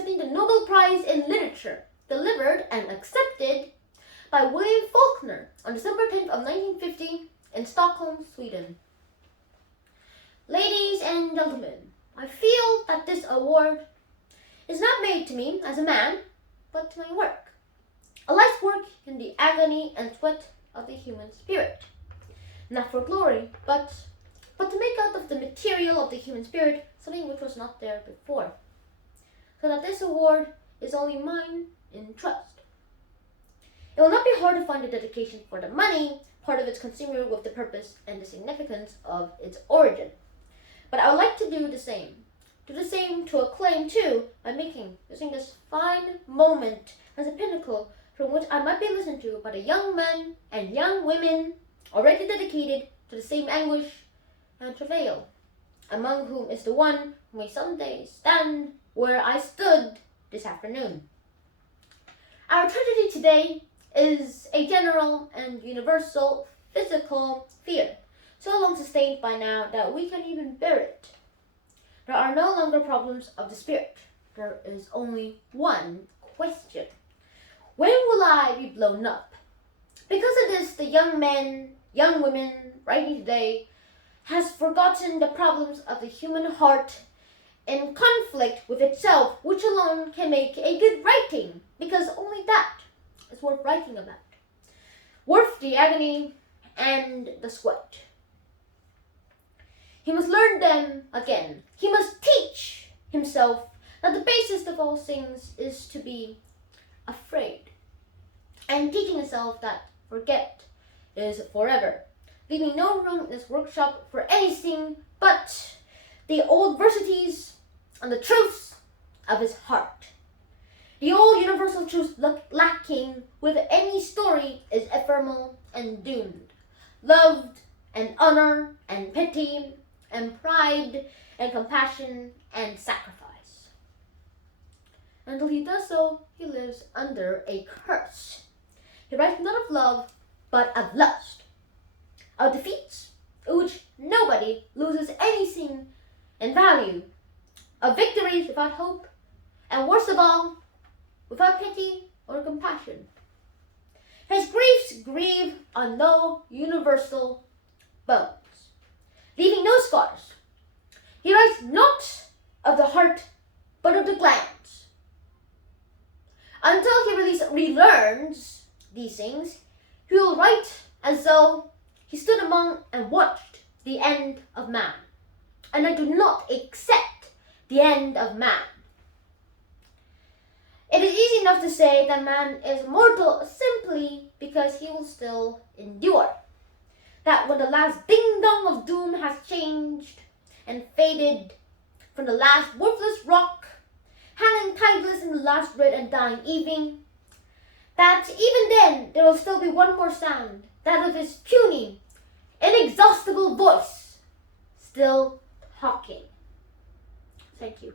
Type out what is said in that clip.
accepting the Nobel Prize in Literature, delivered and accepted by William Faulkner on December 10th of 1950 in Stockholm, Sweden. Ladies and gentlemen, I feel that this award is not made to me as a man, but to my work. A life's work in the agony and sweat of the human spirit. Not for glory, but to make out of the material of the human spirit something which was not there before. So that this award is only mine in trust. It will not be hard to find a dedication for the money, part of its consumer with the purpose and the significance of its origin. But I would like to do the same. Do the same to acclaim too by using this fine moment as a pinnacle from which I might be listened to by the young men and young women already dedicated to the same anguish and travail, among whom is the one who may someday stand where I stood this afternoon. Our tragedy today is a general and universal physical fear, so long sustained by now that we can even bear it. There are no longer problems of the spirit. There is only one question. When will I be blown up? Because of this, the young men, young women writing today has forgotten the problems of the human heart in conflict with itself, which alone can make a good writing, because only that is worth writing about. Worth the agony and the sweat. He must learn them again. He must teach himself that the basis of all things is to be afraid. And teaching himself that forget is forever, leaving no room in this workshop for anything but the old versities and the truths of his heart. The old universal truth lacking with any story is ephemeral and doomed, loved and honor and pity and pride and compassion and sacrifice. Until he does so, he lives under a curse. He writes not of love, but of lust, of defeats, in which nobody loses anything in value, of victories without hope, and worst of all, without pity or compassion. His griefs grieve on no universal bones, leaving no scars. He writes not of the heart, but of the glands. Until he relearns these things, he will write as though he stood among and watched the end of man. And I do not accept the end of man. It is easy enough to say that man is mortal simply because he will still endure. That when the last ding-dong of doom has changed and faded from the last worthless rock, hanging tideless in the last red and dying evening, that even then there will still be one more sound, that of his puny, inexhaustible voice, still talking. Thank you.